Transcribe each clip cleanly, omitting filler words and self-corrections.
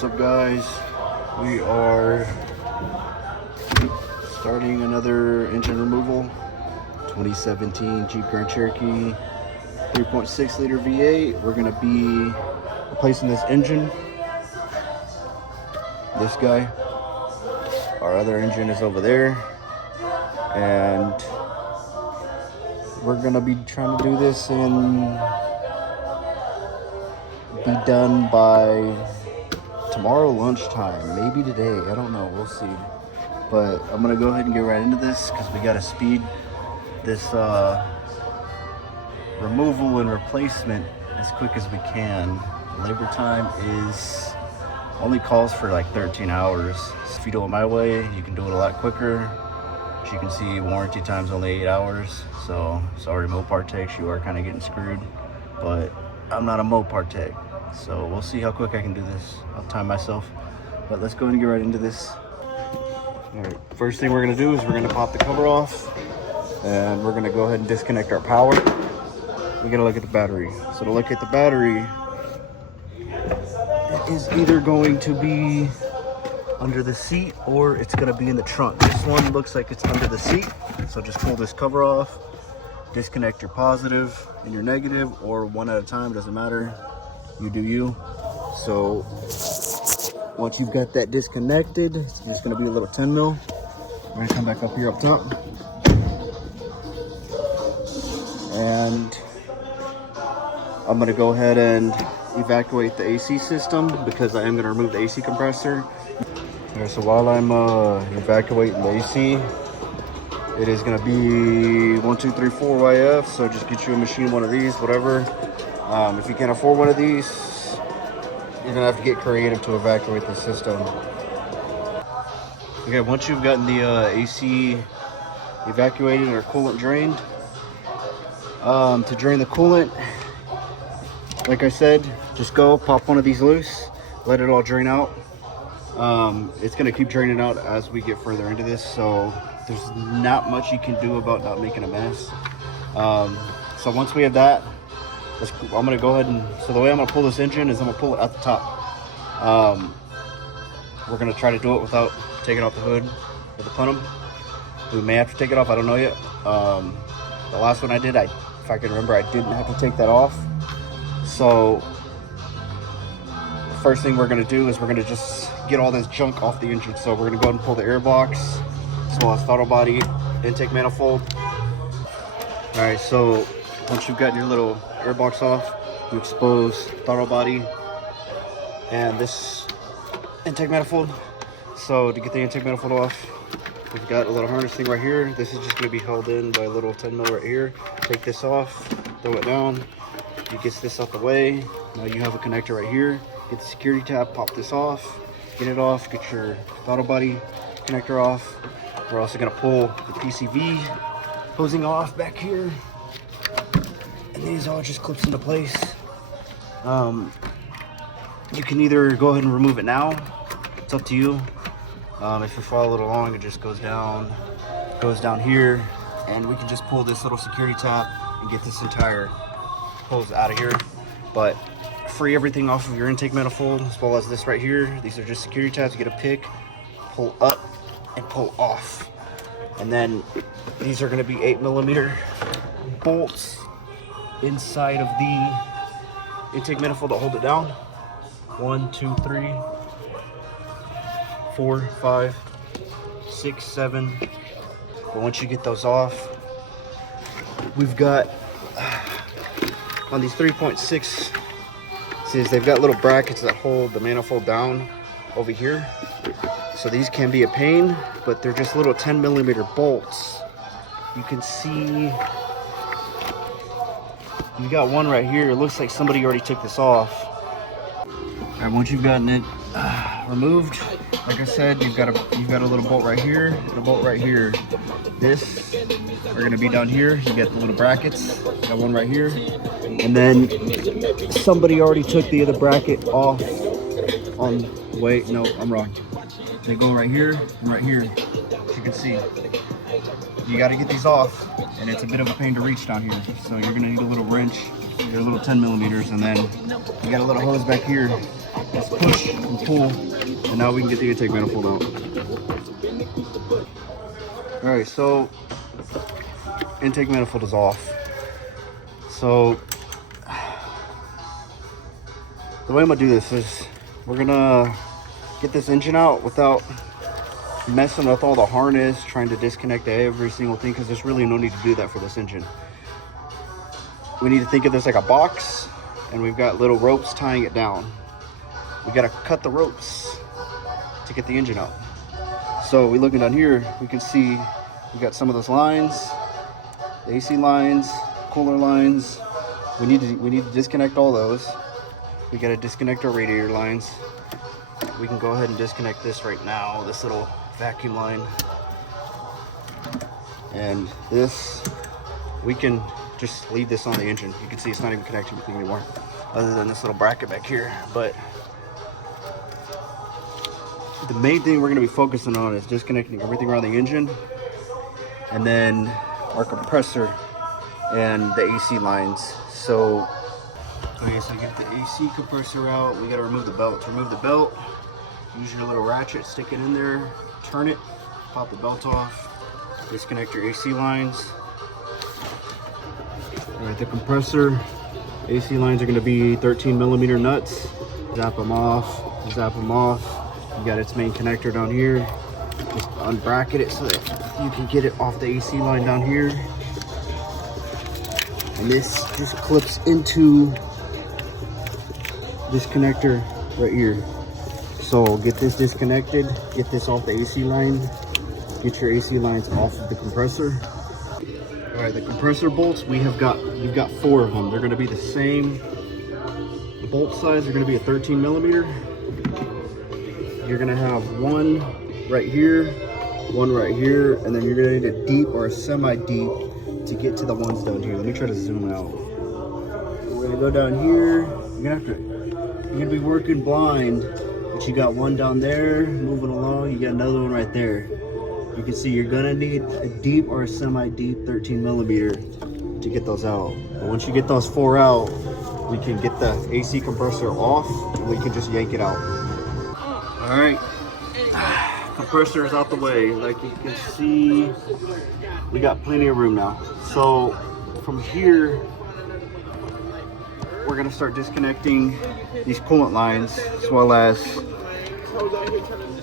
What's up, guys? We are starting another engine removal. 2017 Jeep Grand Cherokee 3.6 liter V8. We're gonna be replacing this engine. This guy. Our other engine is over there, and we're gonna be trying to do this and be done by tomorrow lunchtime, maybe today, I don't know, we'll see. But I'm gonna go ahead and get right into this because we gotta speed this removal and replacement as quick as we can. Labor time is only calls for like 13 hours. If you do it my way, you can do it a lot quicker. As you can see, warranty time's only 8 hours. So sorry, mopar techs, you are kind of getting screwed, but I'm not a mopar tech. So we'll see how quick I can do this. I'll time myself, but let's go ahead and get right into this. All right, first thing we're gonna do is we're gonna pop the cover off, and we're gonna go ahead and disconnect our power. We gotta look at the battery. So to look at the battery, it is either going to be under the seat or it's gonna be in the trunk. This one looks like it's under the seat. So just pull this cover off, disconnect your positive and your negative, or one at a time, doesn't matter. You do you. So once you've got that disconnected, it's just gonna be a little 10 mil. We're gonna come back up here up top. And I'm gonna go ahead and evacuate the AC system because I am gonna remove the AC compressor. Okay, so while I'm evacuating the AC, it is gonna be 1, 2, 3, 4 YF. So just get you a machine, one of these, whatever. If you can't afford one of these, you're gonna have to get creative to evacuate the system. Okay, once you've gotten the AC evacuated or coolant drained, to drain the coolant, like I said, just go pop one of these loose, let it all drain out. It's gonna keep draining out as we get further into this, so there's not much you can do about not making a mess. So once we have that, I'm gonna go ahead and, so the way I'm gonna pull this engine is I'm gonna pull it at the top. We're gonna try to do it without taking off the hood or the plenum. We may have to take it off, I don't know yet. The last one I did, if I can remember, I didn't have to take that off. So the first thing we're gonna do is we're gonna just get all this junk off the engine. So we're gonna go ahead and pull the air box, as well as throttle body, intake manifold. All right, so once you've got your little air box off, you expose throttle body and this intake manifold. So to get the intake manifold off, we've got a little harness thing right here. This is just going to be held in by a little 10 mil right here. Take this off, throw it down. You get this out the way. Now you have a connector right here. Get the security tab, pop this off, get it off, get your throttle body connector off. We're also going to pull the PCV hosing off back here. And these all just clips into place. You can either go ahead and remove it now. It's up to you. If you follow it along, it just goes down here, and we can just pull this little security tab and get this entire hose out of here. But free everything off of your intake manifold, as well as this right here. These are just security tabs. You get a pick, pull up, and pull off. And then these are going to be 8mm bolts inside of the intake manifold to hold it down. 1, 2, 3, 4, 5, 6, 7. But once you get those off, we've got on these 3.6, see, they've got little brackets that hold the manifold down over here. So these can be a pain, but they're just little 10mm bolts. You can see you got one right here. It looks like somebody already took this off. All right, once you've gotten it removed, like I said, you've got a little bolt right here and a bolt right here. This are gonna be down here. You got the little brackets. Got one right here, and then somebody already took the other bracket off. Wait, no, I'm wrong. They go right here and right here. As you can see, you got to get these off, and it's a bit of a pain to reach down here. So you're gonna need a little wrench, your little 10mm, and then you got a little hose back here. Let's push and pull, and now we can get the intake manifold out. All right, so intake manifold is off. So the way I'm gonna do this is we're gonna get this engine out without messing with all the harness, trying to disconnect every single thing, because there's really no need to do that for this engine. We need to think of this like a box, and we've got little ropes tying it down. We gotta cut the ropes to get the engine out. So we looking down here, we can see we got some of those lines, the AC lines, cooler lines. We need to disconnect all those. We gotta disconnect our radiator lines. We can go ahead and disconnect this right now, this little vacuum line. And this, we can just leave this on the engine. You can see it's not even connected to anything anymore, other than this little bracket back here. But the main thing we're gonna be focusing on is disconnecting everything around the engine, and then our compressor and the AC lines. So, okay, so get the AC compressor out. We gotta remove the belt. To remove the belt, use your little ratchet, stick it in there, turn it, pop the belt off, disconnect your AC lines. All right, the compressor, AC lines are gonna be 13mm nuts. Zap them off, zap them off. You got its main connector down here. Just unbracket it so that you can get it off the AC line down here. And this just clips into this connector right here. So get this disconnected, get this off the AC line, get your AC lines off of the compressor. All right, the compressor bolts, you've got 4 of them. They're gonna be the same. The bolt size are gonna be a 13mm. You're gonna have one right here, one right here, and then you're gonna need a deep or a semi-deep to get to the ones down here. Let me try to zoom out. We're gonna go down here. You're gonna be working blind, but you got one down there, moving along. You got another one right there. You can see you're gonna need a deep or a semi-deep 13mm to get those out. But once you get those 4 out, we can get the AC compressor off, and we can just yank it out. All right, compressor is out the way. Like you can see, we got plenty of room now. So from here, we're gonna start disconnecting these coolant lines, as well as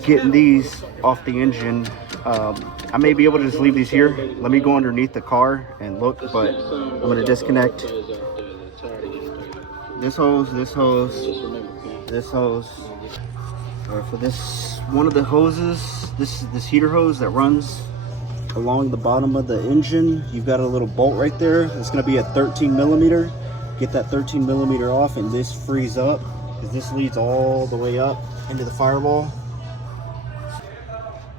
getting these off the engine. I may be able to just leave these here. Let me go underneath the car and look, but I'm gonna disconnect this hose, this hose, this hose. For this, one of the hoses, this heater hose that runs along the bottom of the engine, you've got a little bolt right there. It's gonna be a 13mm. Get that 13mm off, and this frees up, because this leads all the way up into the firewall.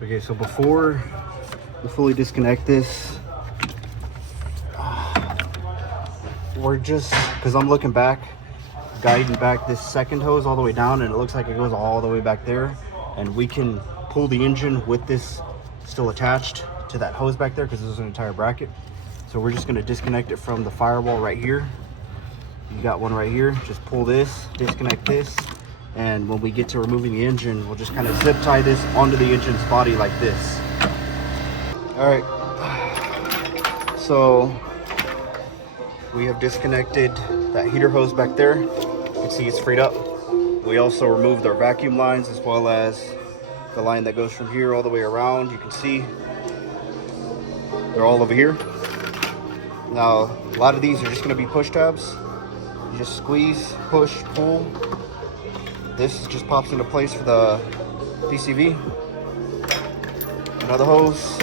Okay, so before we fully disconnect this, we're just, because I'm looking back, guiding back this second hose all the way down, and it looks like it goes all the way back there, and we can pull the engine with this still attached to that hose back there, because this is an entire bracket. So we're just going to disconnect it from the firewall right here. You got one right here. Just pull this, disconnect this, and when we get to removing the engine, we'll just kind of zip tie this onto the engine's body like this. All right, so we have disconnected that heater hose back there. You can see it's freed up. We also removed our vacuum lines, as well as the line that goes from here all the way around. You can see they're all over here. Now, a lot of these are just gonna be push tabs. You just squeeze, push, pull. This just pops into place for the PCV. Another hose.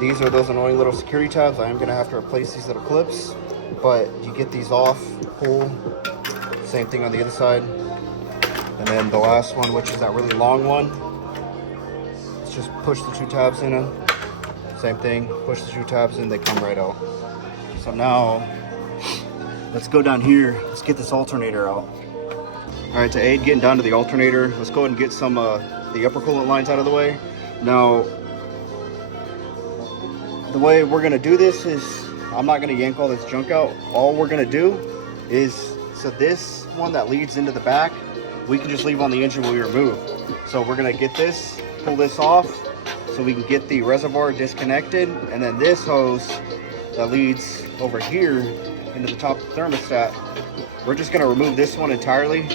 These are those annoying little security tabs. I am gonna have to replace these little clips, but you get these off, pull. Same thing on the other side. And then the last one, which is that really long one, let's just push the 2 tabs in them. Same thing, push the 2 tabs in, they come right out. So now, let's go down here, let's get this alternator out. All right, to aid getting down to the alternator, let's go ahead and get some the upper coolant lines out of the way. Now, the way we're gonna do this is, I'm not gonna yank all this junk out. All we're gonna do is, so this one that leads into the back, we can just leave on the engine when we remove. So we're gonna get this, pull this off, so we can get the reservoir disconnected, and then this hose that leads over here into the top of the thermostat, we're just gonna remove this one entirely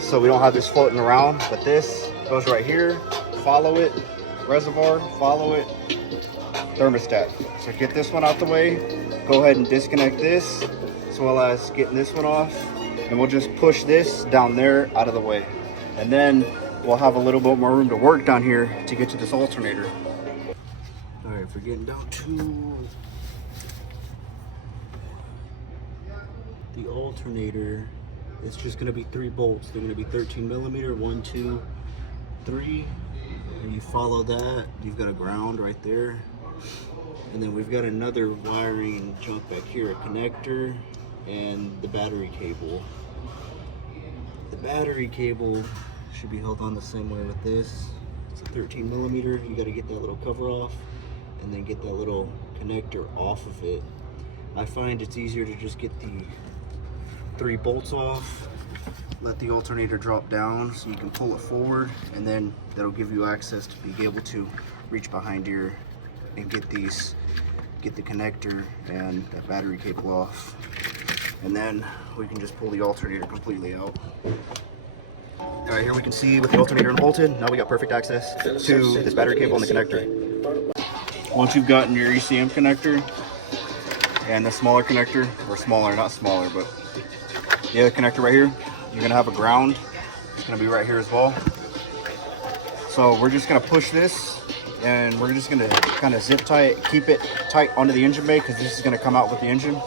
so we don't have this floating around, but this goes right here, follow it, reservoir, follow it, thermostat. So get this one out the way, go ahead and disconnect this, as well as getting this one off, and we'll just push this down there out of the way. And then we'll have a little bit more room to work down here to get to this alternator. All right, if we're getting down to the alternator, it's just gonna be 3 bolts. They're gonna be 13 millimeter, 1, 2, 3. And you follow that, you've got a ground right there. And then we've got another wiring junk back here, a connector and the battery cable. The battery cable should be held on the same way with this. It's a 13 millimeter. You got to get that little cover off and then get that little connector off of it. I find it's easier to just get the 3 bolts off, let the alternator drop down so you can pull it forward, and then that'll give you access to be able to reach behind here and get the connector and that battery cable off. And then we can just pull the alternator completely out. All right, here we can see with the alternator unbolted, now we got perfect access to this battery cable and the connector. Once you've gotten your ECM connector and the smaller connector, or smaller, not smaller, but the other connector right here, you're gonna have a ground. It's gonna be right here as well. So we're just gonna push this, and we're just gonna kind of zip tie it, keep it tight onto the engine bay, because this is gonna come out with the engine.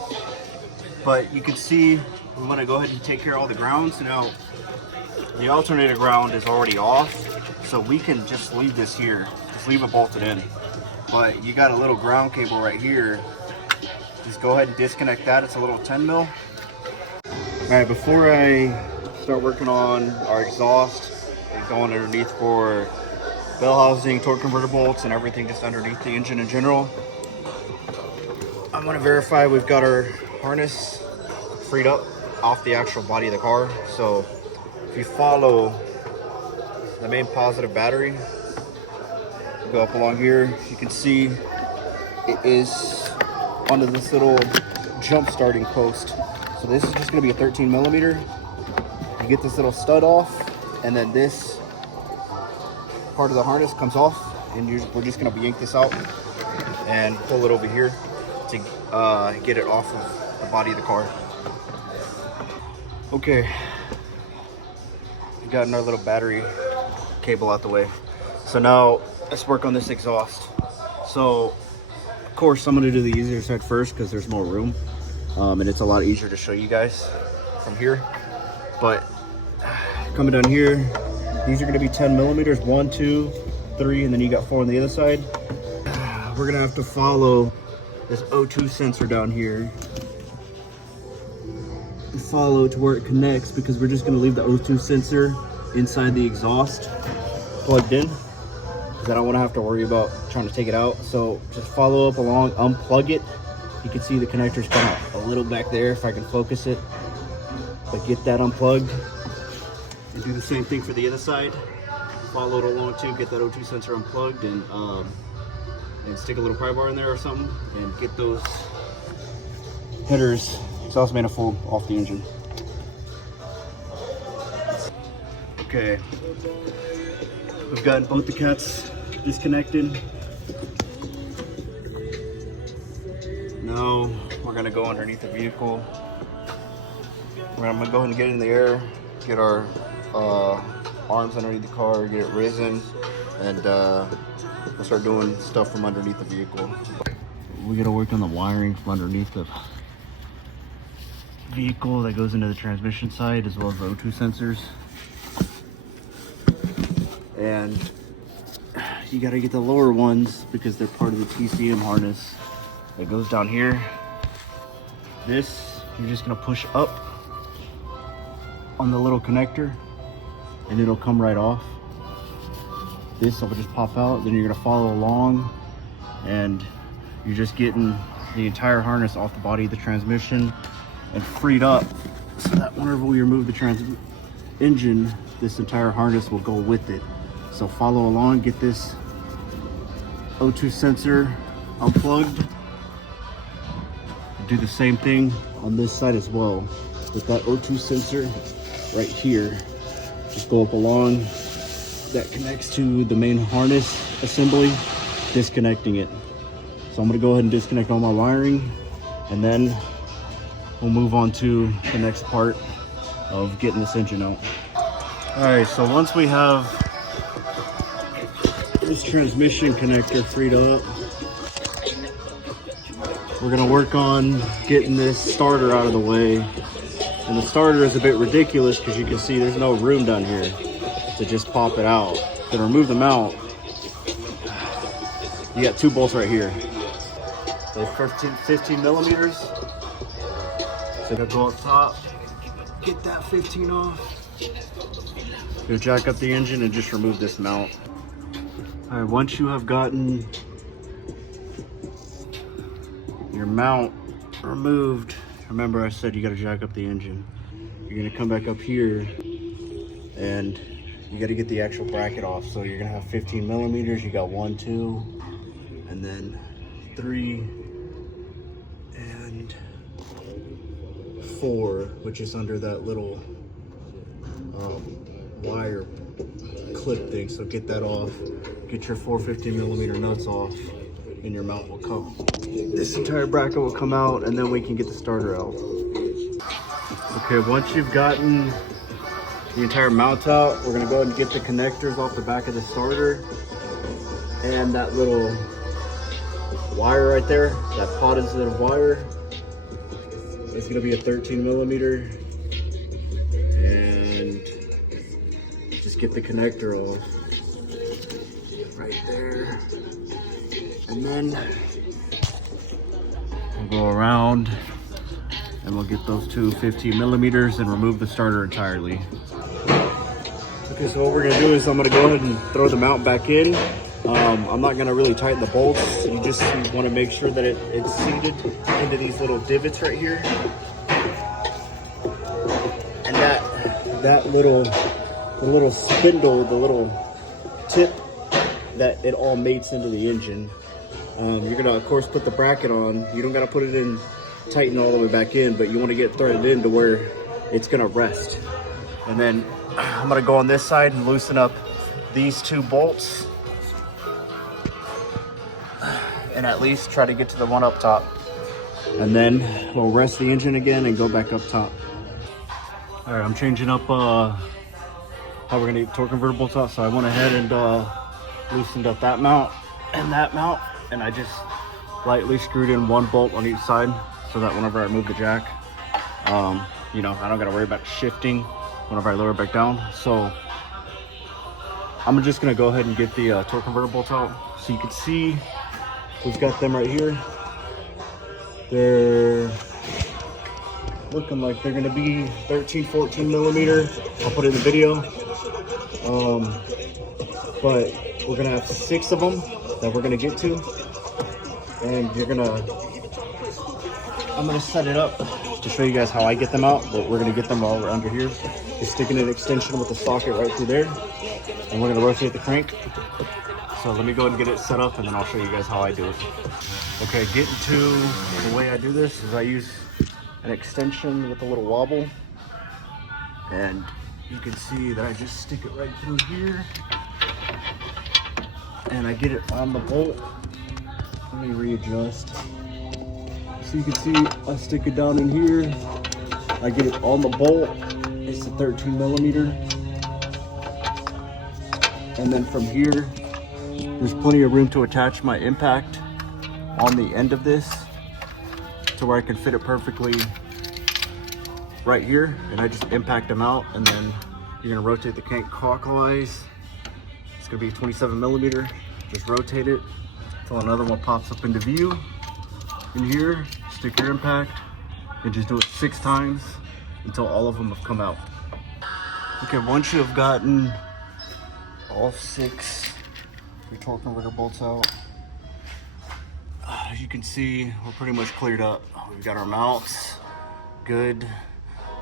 But you can see we want to go ahead and take care of all the grounds. Now the alternator ground is already off, so we can just leave this here, just leave it bolted in. But you got a little ground cable right here, just go ahead and disconnect that. It's a little 10 mil. All right, before I start working on our exhaust and going underneath for bell housing, torque converter bolts, and everything just underneath the engine in general, I'm going to verify we've got our harness freed up off the actual body of the car. So if you follow the main positive battery, go up along here, you can see it is onto this little jump starting post. So this is just going to be a 13 millimeter. You get this little stud off, and then this part of the harness comes off, and we're just going to yank this out and pull it over here to get it off of the body of the car. Okay, we've gotten our little battery cable out the way. So now let's work on this exhaust. So of course I'm going to do the easier side first because there's more room, and it's a lot easier to show you guys from here. But coming down here, these are going to be 10 millimeters, 1, 2, 3, and then you got 4 on the other side. We're going to have to follow this O2 sensor down here, follow to where it connects, because we're just going to leave the O2 sensor inside the exhaust plugged in, because I don't want to have to worry about trying to take it out. So just follow up along, unplug it. You can see the connector's kind of a little back there if I can focus it, but get that unplugged and do the same thing for the other side. Follow it along too, get that O2 sensor unplugged, and stick a little pry bar in there or something, and get those headers, exhaust manifold, off the engine. Okay, we've got both the cats disconnected. Now we're gonna go underneath the vehicle. I'm gonna go ahead and get in the air, get our arms underneath the car, get it risen, and we'll start doing stuff from underneath the vehicle. We gotta work on the wiring from underneath the vehicle that goes into the transmission side, as well as the O2 sensors. And you gotta get the lower ones because they're part of the TCM harness that goes down here. This, you're just gonna push up on the little connector and it'll come right off. This will just pop out, then you're gonna follow along, and you're just getting the entire harness off the body of the transmission and freed up, so that whenever we remove the engine, this entire harness will go with it. So follow along, get this O2 sensor unplugged. Do the same thing on this side as well. With that O2 sensor right here, just go up along, that connects to the main harness assembly, disconnecting it. So I'm gonna go ahead and disconnect all my wiring, and then we'll move on to the next part of getting this engine out. All right, so once we have this transmission connector freed up, we're gonna work on getting this starter out of the way. And the starter is a bit ridiculous because you can see there's no room down here to just pop it out. To remove the mount, you got 2 bolts right here. They're 15 millimeters. So gonna go up top, get that 15 off. Go jack up the engine and just remove this mount. All right, once you have gotten your mount removed, remember I said you gotta jack up the engine. You're gonna come back up here and you gotta get the actual bracket off. So you're gonna have 15 millimeters. You got 1, 2, and then 3 and 4, which is under that little wire clip thing. So get that off. Get your 4 15 millimeter nuts off, and your mount will come. This entire bracket will come out, and then we can get the starter out. Okay, once you've gotten the entire mount out, we're gonna go ahead and get the connectors off the back of the starter, and that little wire right there, that positive wire, it's gonna be a 13 millimeter, and just get the connector off right there, and then we'll go around and we'll get those 2 15 millimeters and remove the starter entirely. Okay, so what we're gonna do is I'm gonna go ahead and throw the mount back in. I'm not gonna really tighten the bolts. You just wanna make sure that it's seated into these little divots right here. And that little spindle, the little tip that it all mates into the engine. You're gonna, of course, put the bracket on. You don't gotta put it in, tighten all the way back in, but you wanna get threaded in to where it's gonna rest. And then I'm gonna go on this side and loosen up these 2 bolts, and at least try to get to the one up top. And then we'll rest the engine again and go back up top. All right, I'm changing up how we're gonna get torque converter bolts out. So I went ahead and loosened up that mount, and I just lightly screwed in 1 bolt on each side so that whenever I move the jack, you know, I don't gotta worry about shifting whenever I lower it back down. So I'm just gonna go ahead and get the torque converter bolts out. So you can see we've got them right here. They're looking like they're gonna be 13, 14 millimeter. I'll put it in the video. But we're gonna have 6 of them that we're gonna get to. And I'm gonna set it up to show you guys how I get them out, but we're gonna get them while we're under here. Just sticking an extension with the socket right through there. And we're gonna rotate the crank. So let me go ahead and get it set up, and then I'll show you guys how I do it. Okay, getting to the way I do this is I use an extension with a little wobble. And you can see that I just stick it right through here. And I get it on the bolt. Let me readjust. So you can see I stick it down in here. I get it on the bolt. It's a 13 millimeter. And then from here, there's plenty of room to attach my impact on the end of this to where I can fit it perfectly right here. And I just impact them out, and then you're gonna rotate the crank clockwise. It's gonna be 27 millimeter. Just rotate it until another one pops up into view. In here, stick your impact and just do it 6 times until all of them have come out. Okay, once you have gotten all 6 your torque converter bolts out, as you can see, we're pretty much cleared up. We've got our mounts good.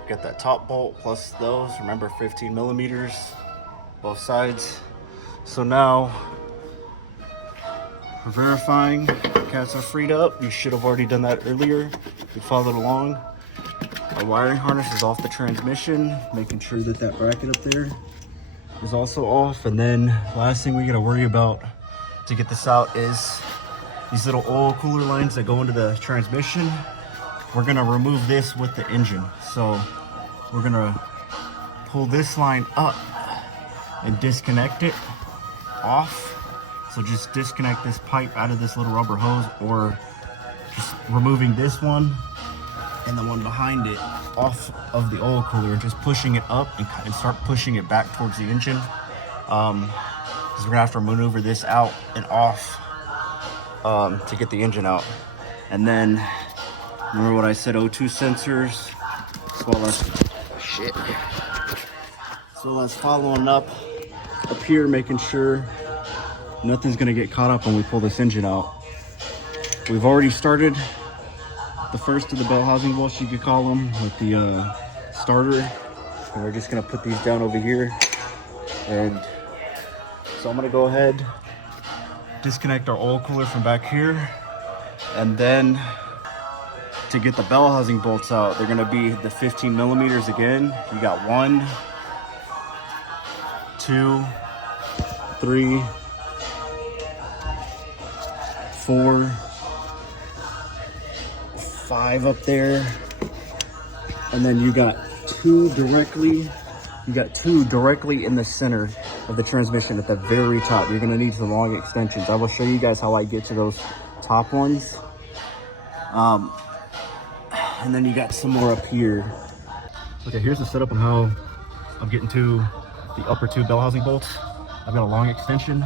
Got got that top bolt plus those, remember 15 millimeters, both sides. So now, we're verifying cats are freed up. You should have already done that earlier. We followed along. Our wiring harness is off the transmission, making sure that that bracket up there is also off. And then last thing we gotta worry about to get this out is these little oil cooler lines that go into the transmission. We're gonna remove this with the engine. So we're gonna pull this line up and disconnect it off. So just disconnect this pipe out of this little rubber hose, or just removing this one and the one behind it off of the oil cooler and just pushing it up and start pushing it back towards the engine. Because we're gonna have to maneuver this out and off to get the engine out. And then remember what I said, O2 sensors, as well as following up here, making sure nothing's gonna get caught up when we pull this engine out. We've already started the first of the bell housing bolts, you could call them, with the starter. And we're just gonna put these down over here. And so I'm gonna go ahead, disconnect our oil cooler from back here. And then to get the bell housing bolts out, they're gonna be the 15 millimeters again. You got 1, 2, 3, 4, 5 up there, and then you got two directly in the center of the transmission at the very top. You're gonna need some long extensions. I will show you guys how I get to those top ones. And then you got some more up here. Okay, here's the setup on how I'm getting to the upper 2 bell housing bolts. I've got a long extension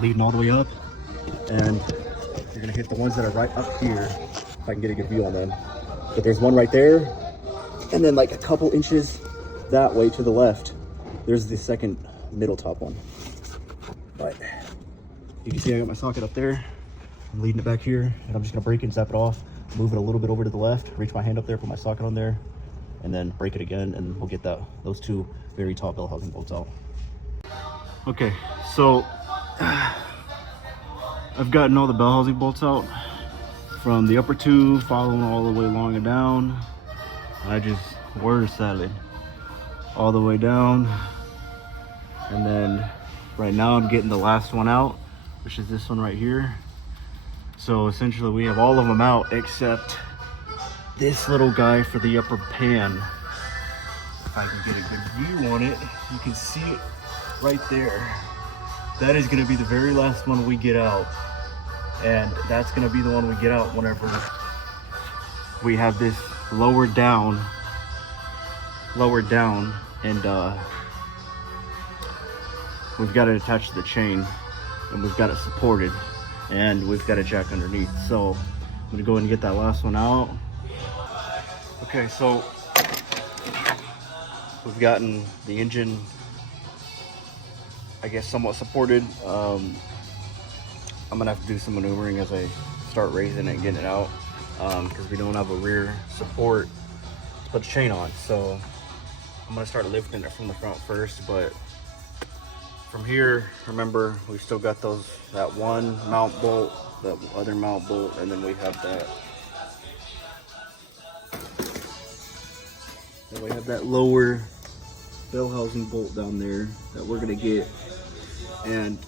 leading all the way up, and you're gonna hit the ones that are right up here, if I can get a good view on them. But there's one right there, and then like a couple inches that way to the left, there's the second middle top one. But you can see I got my socket up there. I'm leading it back here, and I'm just gonna break it and zap it off, move it a little bit over to the left, reach my hand up there, put my socket on there, and then break it again, and we'll get those 2 very top bell housing bolts out. Okay, so I've gotten all the bell housing bolts out from the upper 2, following all the way along and down. I just word salad all the way down, and then right now I'm getting the last one out, which is this one right here. So essentially we have all of them out except this little guy for the upper pan. If I can get a good view on it, you can see it right there. That is going to be the very last one we get out, and that's going to be the one we get out whenever we have this lowered down, and we've got it attached to the chain, and we've got it supported, and we've got a jack underneath. So I'm gonna go ahead and get that last one out. Okay, so we've gotten the engine, I guess, somewhat supported. I'm gonna have to do some maneuvering as I start raising it and getting it out, because we don't have a rear support to put the chain on. So I'm gonna start lifting it from the front first, but from here, remember, we've still got that one mount bolt, that other mount bolt, and then we have that lower bell housing bolt down there that we're gonna get. And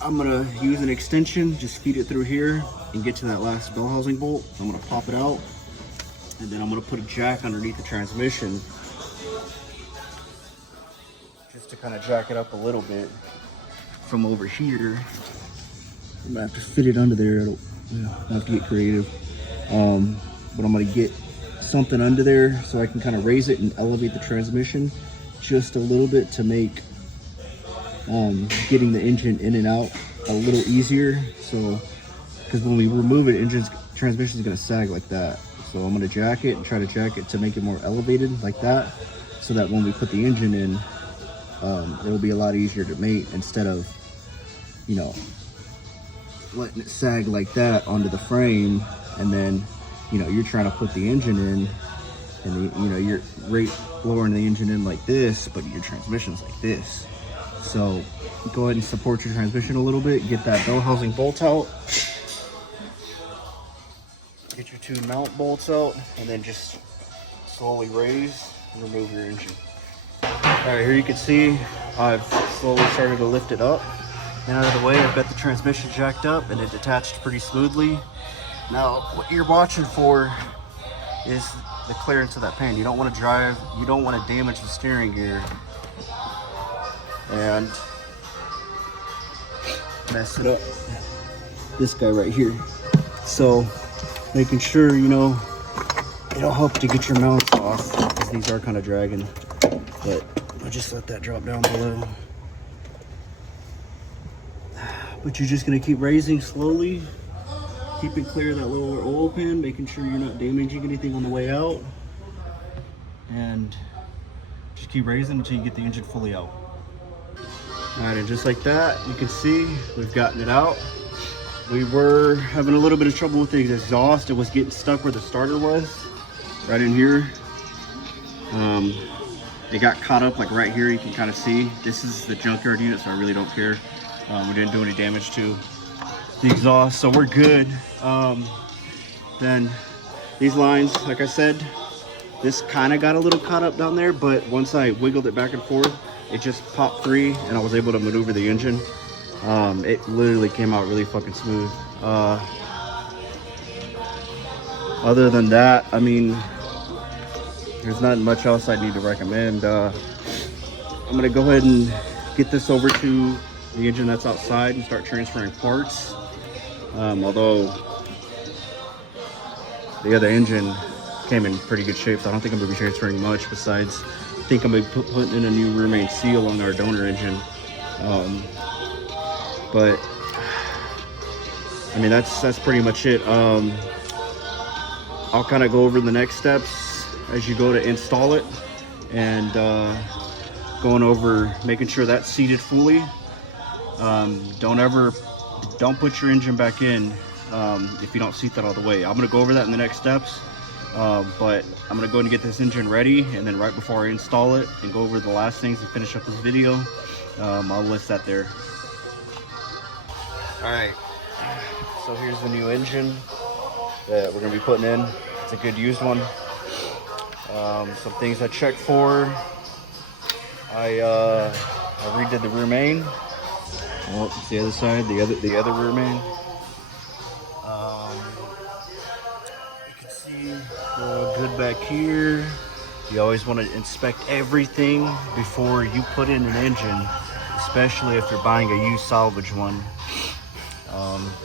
I'm gonna use an extension, just feed it through here and get to that last bell housing bolt. I'm gonna pop it out, and then I'm gonna put a jack underneath the transmission, just to kind of jack it up a little bit from over here. I'm gonna have to fit it under there. I have to get creative, but I'm gonna get something under there so I can kind of raise it and elevate the transmission just a little bit to make getting the engine in and out a little easier. So, because when we remove it, transmission is gonna sag like that. So I'm gonna jack it and try to jack it to make it more elevated like that, so that when we put the engine in, it'll be a lot easier to mate, instead of, you know, letting it sag like that onto the frame, and then, you know, you're trying to put the engine in and you're right lowering the engine in like this, but your transmission's like this. So go ahead and support your transmission a little bit. Get that bell housing bolt out. Get your 2 mount bolts out, and then just slowly raise and remove your engine. All right, here you can see I've slowly started to lift it up and out of the way. I've got the transmission jacked up and it detached pretty smoothly. Now, what you're watching for is the clearance of that pan. You don't want to drive, you don't want to damage the steering gear and mess it up. This guy right here. So making sure, it'll help to get your mounts off, because these are kind of dragging. But I'll just let that drop down below. But you're just gonna keep raising slowly, keeping clear of that lower oil pan, making sure you're not damaging anything on the way out, and just keep raising until you get the engine fully out. All right, and just like that, you can see we've gotten it out. We were having a little bit of trouble with the exhaust. It was getting stuck where the starter was, right in here. It got caught up like right here. You can kind of see this is the junkyard unit, so I really don't care. We didn't do any damage to the exhaust, so we're good. Then these lines, like I said, this kind of got a little caught up down there, but once I wiggled it back and forth, it just popped free and I was able to maneuver the engine. It literally came out really fucking smooth. Other than that, I mean, there's not much else I need to recommend. I'm gonna go ahead and get this over to the engine that's outside and start transferring parts. Although the other engine came in pretty good shape, so I don't think I'm gonna be transferring much. Besides, I think I'm gonna be putting in a new rear main seal on our donor engine. But I mean, that's pretty much it. I'll kind of go over the next steps as you go to install it, and going over making sure that's seated fully. Don't put your engine back in if you don't seat that all the way. I'm gonna go over that in the next steps, but I'm gonna go ahead and get this engine ready, and then right before I install it and go over the last things and finish up this video, I'll list that there. All right, so here's the new engine that we're gonna be putting in. It's a good used one. Some things I checked for. I redid the rear main. Oh, it's the other side, the other rear main. You can see good back here. You always want to inspect everything before you put in an engine, especially if you're buying a used salvage one.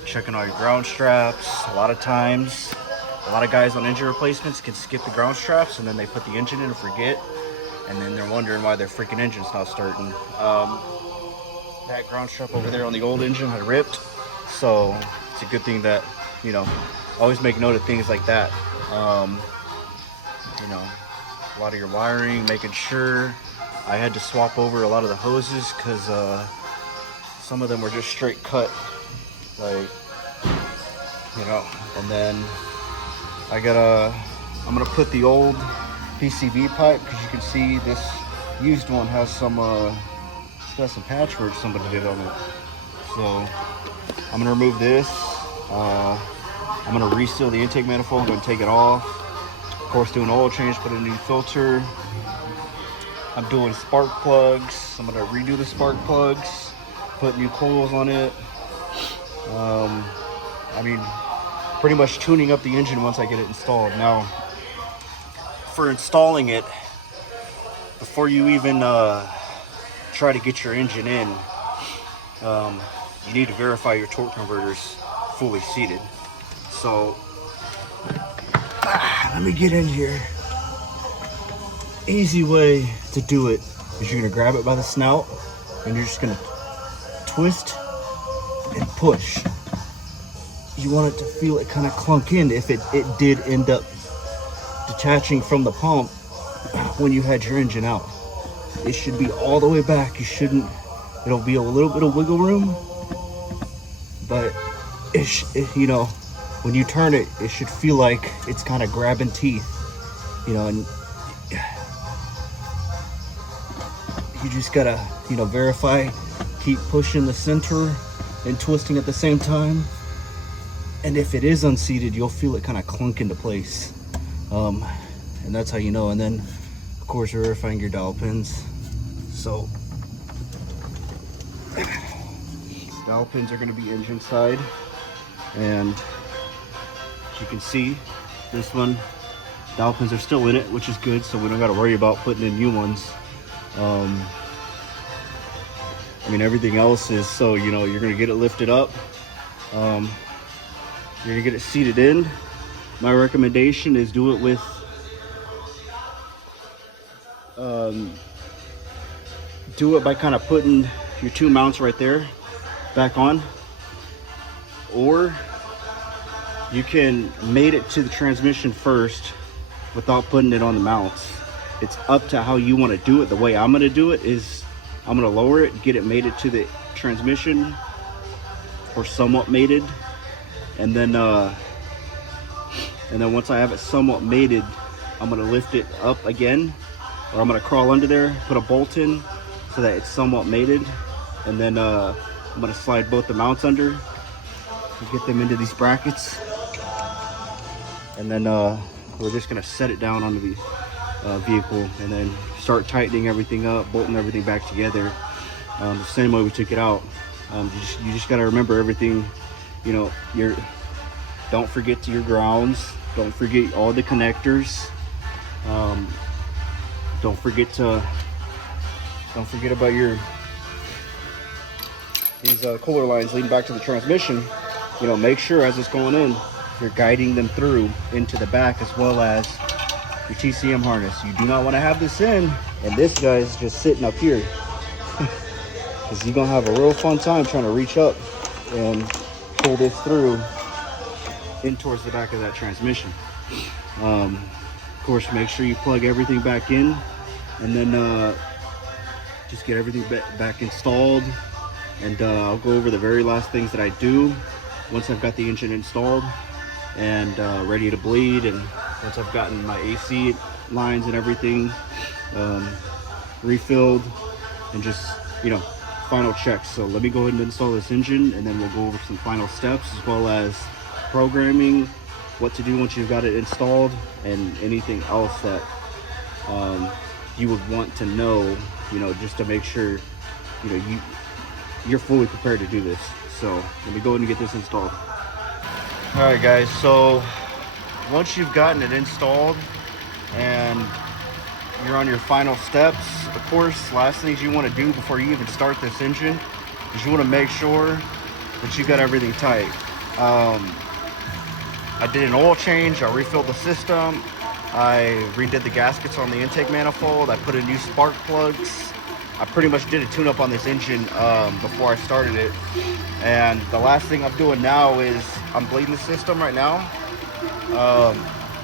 Checking all your ground straps. A lot of times, a lot of guys on engine replacements can skip the ground straps and then they put the engine in and forget, and then they're wondering why their freaking engine's not starting. That ground strap over there on the old engine had ripped, so it's a good thing that, always make note of things like that. A lot of your wiring, making sure. I had to swap over a lot of the hoses because some of them were just straight cut, like, and then I'm gonna put the old PCV pipe, because you can see this used one has some it's got some patchwork somebody did on it. So I'm gonna remove this. I'm gonna reseal the intake manifold. I'm gonna take it off. Of course, do an oil change, put in a new filter. I'm doing spark plugs. I'm gonna redo the spark plugs, put new coils on it. I mean, pretty much tuning up the engine once I get it installed. Now, for installing it, before you even try to get your engine in, you need to verify your torque converter's fully seated. So, let me get in here. Easy way to do it is you're gonna grab it by the snout and you're just gonna twist and push. You want it to feel it kind of clunk in if it did end up detaching from the pump when you had your engine out. It should be all the way back. It'll be a little bit of wiggle room, but when you turn it, it should feel like it's kind of grabbing teeth. you know, and you just gotta, you know, verify, keep pushing the center and twisting at the same time. And if it is unseated, you'll feel it kind of clunk into place. And that's how you know. And then, of course, verifying your dowel pins. So, dowel pins are going to be engine side. And as you can see, this one, dowel pins are still in it, which is good. So we don't got to worry about putting in new ones. I mean, everything else is, so, you know, you're going to get it lifted up. You're going to get it seated in. My recommendation is do it with do it by kind of putting your two mounts right there back on, or you can mate it to the transmission first without putting it on the mounts. It's up to how you want to do it. The way I'm going to do it is I'm going to lower it, get it mated to the transmission, or somewhat mated, and then once I have it somewhat mated, I'm going to lift it up again, or I'm going to crawl under there, put a bolt in so that it's somewhat mated, and then I'm going to slide both the mounts under and get them into these brackets, and then we're just going to set it down onto the vehicle and then start tightening everything up, bolting everything back together the same way we took it out. You just got to remember everything, you know, don't forget to your grounds, don't forget all the connectors, don't forget about these cooler lines leading back to the transmission. You know, make sure as it's going in, you're guiding them through into the back, as well as your TCM harness. You do not want to have this in and this guy's just sitting up here, because you're gonna have a real fun time trying to reach up and pull this through in towards the back of that transmission. Of course, make sure you plug everything back in, and then just get everything back installed. And I'll go over the very last things that I do once I've got the engine installed and ready to bleed, and once I've gotten my AC lines and everything refilled, and just, you know, final checks. So let me go ahead and install this engine, and then we'll go over some final steps, as well as programming, what to do once you've got it installed, and anything else that you would want to know, you know, just to make sure, you know, you're fully prepared to do this. So let me go ahead and get this installed. All right, guys, so once you've gotten it installed and you're on your final steps, of course, last things you want to do before you even start this engine is you want to make sure that you got everything tight. I did an oil change, I refilled the system, I redid the gaskets on the intake manifold, I put in new spark plugs. I pretty much did a tune-up on this engine before I started it. And the last thing I'm doing now is I'm bleeding the system right now.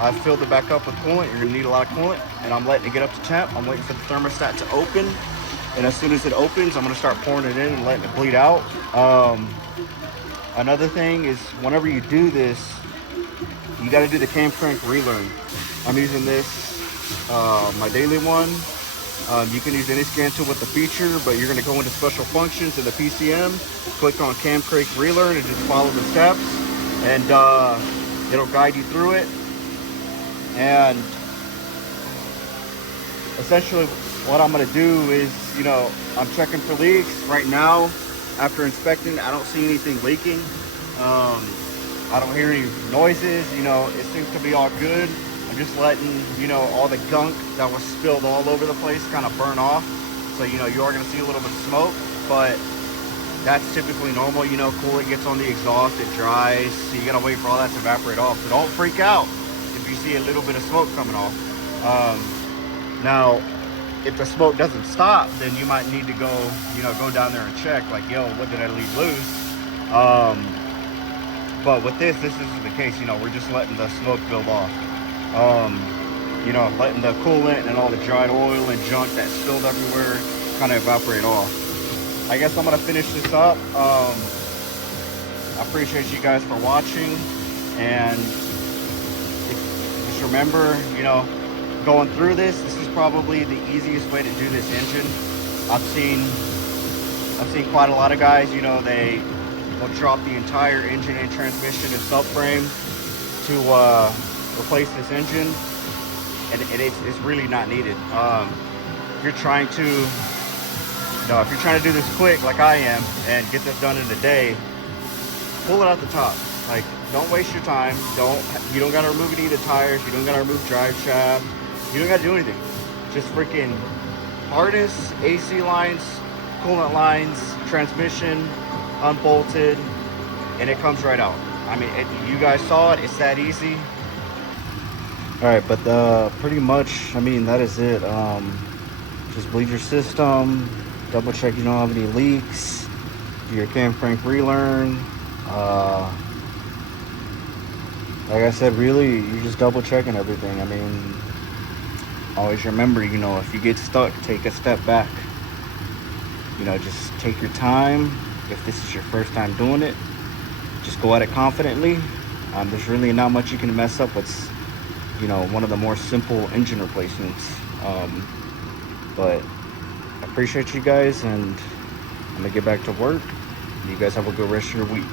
I filled it back up with coolant. You're gonna need a lot of coolant, and I'm letting it get up to temp. I'm waiting for the thermostat to open, and as soon as it opens, I'm gonna start pouring it in and letting it bleed out. Another thing is, whenever you do this, you got to do the cam crank relearn. I'm using this, my daily one. You can use any scan tool with the feature, but you're going to go into special functions in the PCM, click on cam crank relearn, and just follow the steps, and it'll guide you through it. And essentially what I'm going to do is, you know, I'm checking for leaks right now. After inspecting, I don't see anything leaking. I don't hear any noises. You know, it seems to be all good. I'm just letting, you know, all the gunk that was spilled all over the place kind of burn off. So, you know, you are going to see a little bit of smoke, but that's typically normal. You know, coolant gets on the exhaust, it dries, so you got to wait for all that to evaporate off. So don't freak out if you see a little bit of smoke coming off. Now, if the smoke doesn't stop, then you might need to go, you know, go down there and check, like, yo, what did I leave loose? But with this isn't the case. You know, we're just letting the smoke build off. You know, letting the coolant and all the dried oil and junk that spilled everywhere kind of evaporate off. I guess I'm gonna finish this up. I appreciate you guys for watching, and just remember, you know, going through this is probably the easiest way to do this engine. I've seen quite a lot of guys, you know, they will drop the entire engine and transmission and subframe to replace this engine, and it's really not needed. If you're trying to, if you're trying to do this quick like I am and get this done in a day, pull it out the top. Like, don't waste your time. You don't gotta remove any of the tires. You don't gotta remove drive shaft. You don't gotta do anything. Just freaking harness, AC lines, coolant lines, transmission, unbolted, and it comes right out. I mean, you guys saw it. It's that easy. All right, but pretty much, I mean, that is it. Just bleed your system, double check you don't have any leaks, do your cam crank relearn. Like I said, really, you're just double checking everything. I mean, always remember, you know, if you get stuck, take a step back. You know, just take your time. If this is your first time doing it, just go at it confidently. There's really not much you can mess up with, you know, one of the more simple engine replacements. But I appreciate you guys, and I'm gonna get back to work. You guys have a good rest of your week.